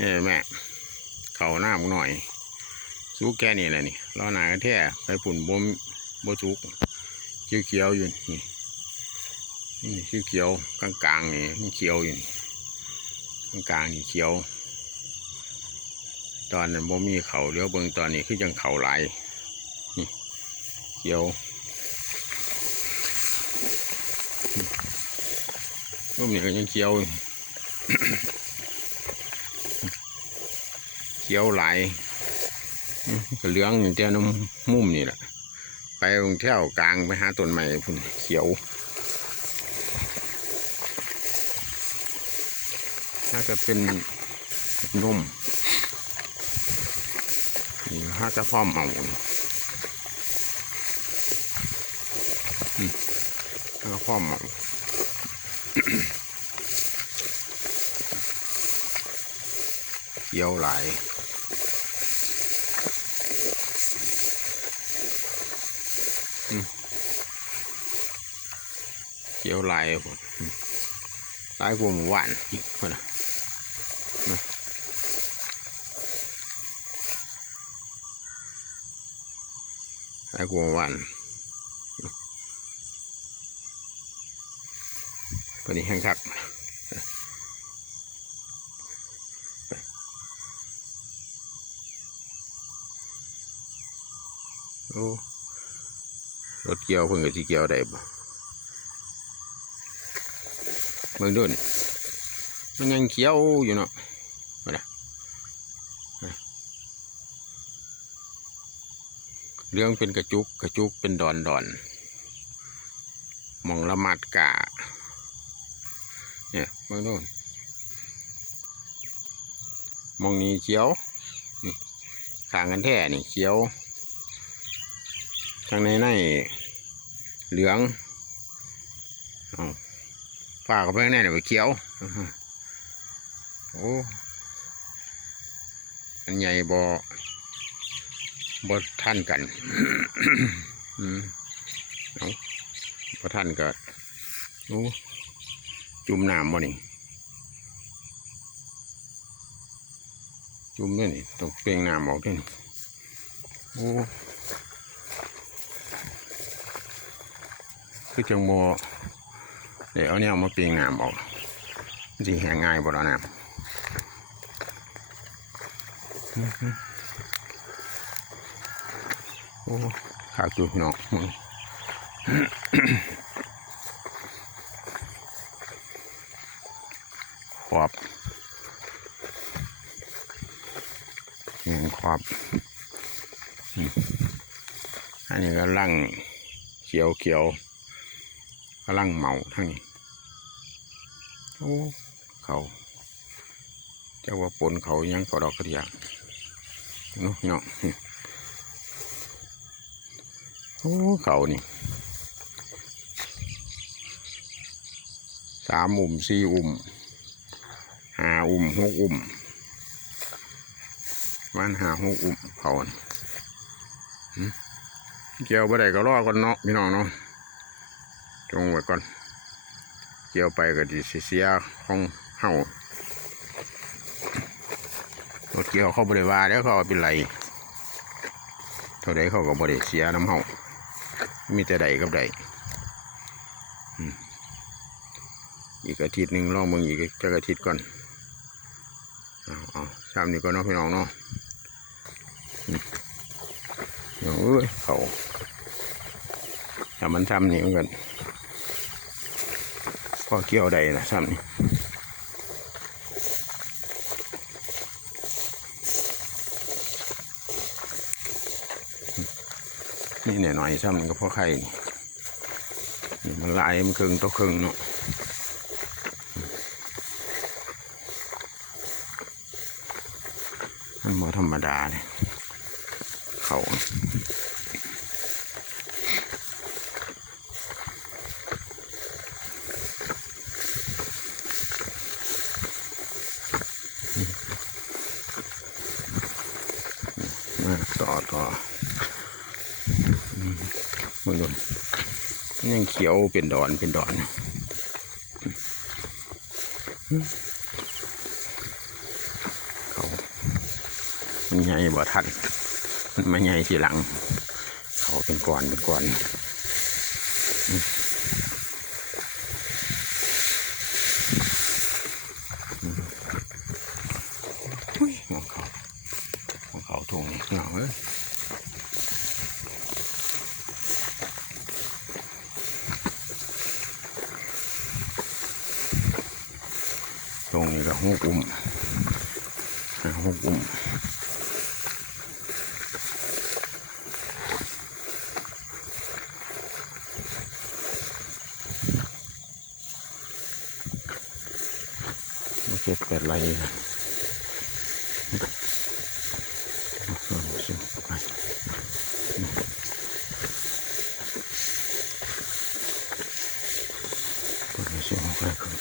นี่แม่ เข่าหน้ามึงหน่อยสู้แกนี่แหละนี่ล้อหนากระแท้ไปผุ่นบ่มบ่สุกเขียวๆอยู่นี่นี่เขียวๆกลางๆนี่มันเขียวอยู่นี่กลางๆนี่เขียว ตอนนั้นบ่มีเขาเลี้ยวเบิ่งตอนนี้คือจังเขาหลายนี่เขียวรูปนี้ก็ยังเขียวอยู่ ขียวหลายก็เหลืองอยู่แต่น้ำมุมนี่แหละไปตรงแถวกลางไปหาต้นไม้พุ่นเขียวน่าจะเป็นนุ่มนี่ถ้าจะพร้อมเอาถ้าจะพร้อมเอาเขียวหลาย อืมเขียวลายพุ่นลายกว่าหมูหวานอีกพุ่นนะลายกว่าหมูหวานตัวนี้แห้งคักโอ้รถเกี่ยวเพิ่งกับที่เกี่ยวได้บ่ เบิ่งดูนี่มันยังเขียวอยู่เนาะมาละเรื่องเป็นกระจุกกระจุกเป็นดอนดอนมองละมัดกาเนี่ยเบิ่งดูนมองนี้เขียวข้างกันแท้นี่เขียวทางในในเหลืองอ้าว ฝากกับเพื่อนแน่เดี๋ยไปเขียวอือหือโอ้อันใหญ่บอบอท่านกันอืมเอาบอท่านก็โอ้จุ่มน้ำบ่นี่จุ่มด้วยนี่ต้องเปลียงน้ำออกด้วยนี่โอ้คือจังโม เดี๋ยวเนี่ยมาปีงน้ำออกมันสิแหงง่ายบ่ละน้ำโอ้ขาดจุดเนาะมึงขอบแหงขอบอืมอันนี้ก็ลั่งเขียวเขียวกำลังเมาทั้งนี้ โอ้เขาเจ้าว่าปนเขายังเขาดอกกระเดียเนาะเนาะโอ้เขานี่สามอุ่มสี่อุ่มห้าอุ่มหกอุ่มมันหาหกอุ่มเขาน่ะเกี่ยวไปได้ก็รอก่อนเนาะพี่น้องเนาะจงไว้ก่อน กี่ยวไปก็ดีเสียของเฮารถเกี่ยวเขาบริวาแล้วเขาเป็นไรเท่าใดเขาก็บริเสียน้ำเฮามีแต่ใดกับใดอืมอีกอาทิตย์หนึ่งลองมึงอีกจักอาทิตย์ก่อนเอาเอาสามนี้ก็เนาะพี่น้องเนาะอืมเดี๋ยวเอ้ยเขาถ้ามันทำนี่มันกัน พอเกี่ยวได้นะทำนี่นี่เนี่ยหน่อยซ้ำนี่ก็พอไข่นี่มันลายมันครึ่งต่อครึ่งเนาะมันบ่ธรรมดาเลยเขาต่อต่ออืม มึงดูยังเขียวเป็นดอนเป็นดอนเขามันใหญ่บ่ทันมันมาใหญ่ทีหลัง เขาเป็นก้อนเป็นก้อนอืมอืมอุ้ยมองเขามองเขาทงนี่เนาะเอ้ยต รงนี้ก็หกอุ้มหกอุ้มมาเก็บเป็ดไรนะเอาสิไปเปิดมาสิออกไปก่อน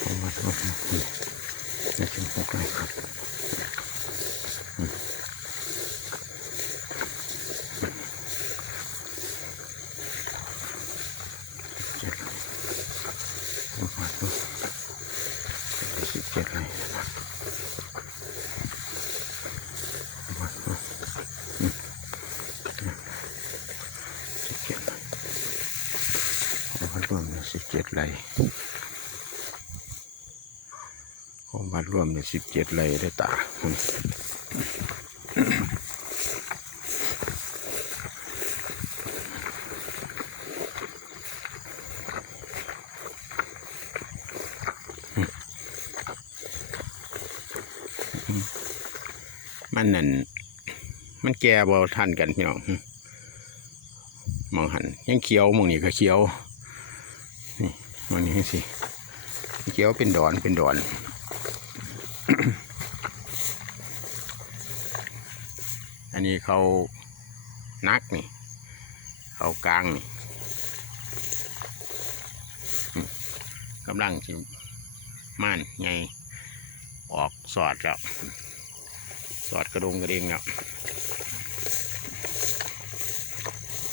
เอามาเอามาอืมเดี๋ยวจะออกไปก่อนอืมเจ็ดเอามาดูสิบ เจ็ดเลยนะครับเดูอืมสิบเจ็ดเลยเอามารวมในสิบเจ็ดเลยเอามารวมสิบเจ็ดเลยได้ตา มันนั่นมันแก่บ่ทันกันพี่น้องมองหันยังเขียวมองนี่ก็เขียวนี่มองนี่สิเขียวเป็นดอนเป็นดอนอันนี้เขานักนี่เขากลางนี่กำลังสิม่านไงออกสอดแล้ว อดกระดงกระเด้งเนี่ย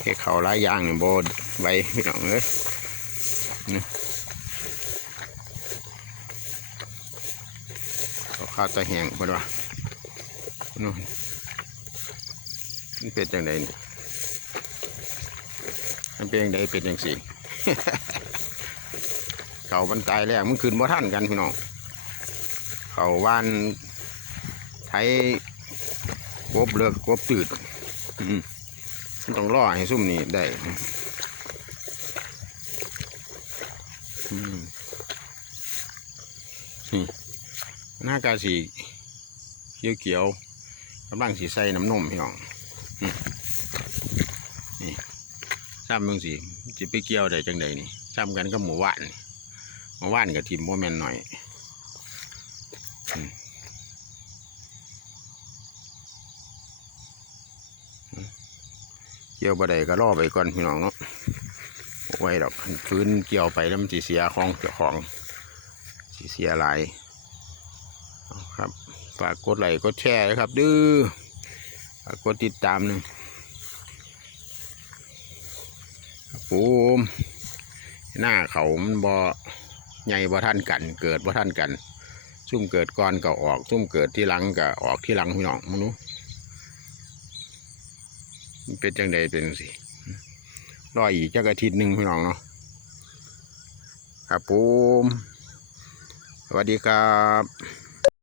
เฮ็ดเขาหลายอย่างเนี่ยโบไว้พี่น้องเอ้ยนี่ข้าวตะแหงพิ่นว่านู่นมันเป็นจังไดนี่มันเป็นจังไดเป็นจังสี่เขามันตายแล้วมันขึ้นบ่ทันกันพี่น้องเขาว่านไทย กบเลือกกบตืดมันต้องรอให้ซุ่มนี้ได้หน้ากาสีเขียวเขียวๆกำลังสีใส่น้ำนมพี่น้องนี่ซ้ำมึงสิจะไปเกี่ยวได้จังใดนี่ซ้ำกันก็หมูหวานหมูหวานกับทีมโมแมนหน่อยเกี่ยวบ่ได้ก็รอไปก่อนพี่น้องเนาะไว้ดอกฟื้นเกี่ยวไปแล้วมันสิเสียของเจ้าของสิเสียหลายครับฝากกดไลค์กดแชร์นะครับ ดื้อฝากกดติดตามหนึ่งครับผมหน้าเขามันบ่ใหญ่บ่ท่านกัน เกิดบ่ท่านกัน ซุ่มเกิดก่อนก็ออก ซุ่มเกิดที่หลังก็ออกที่หลังพี่น้องมนุมัน เป็นจังใดเป็นสิรออีกจักอาทิตย์หนึ่งพี่น้องเนาะครับผมสวัสดีครับ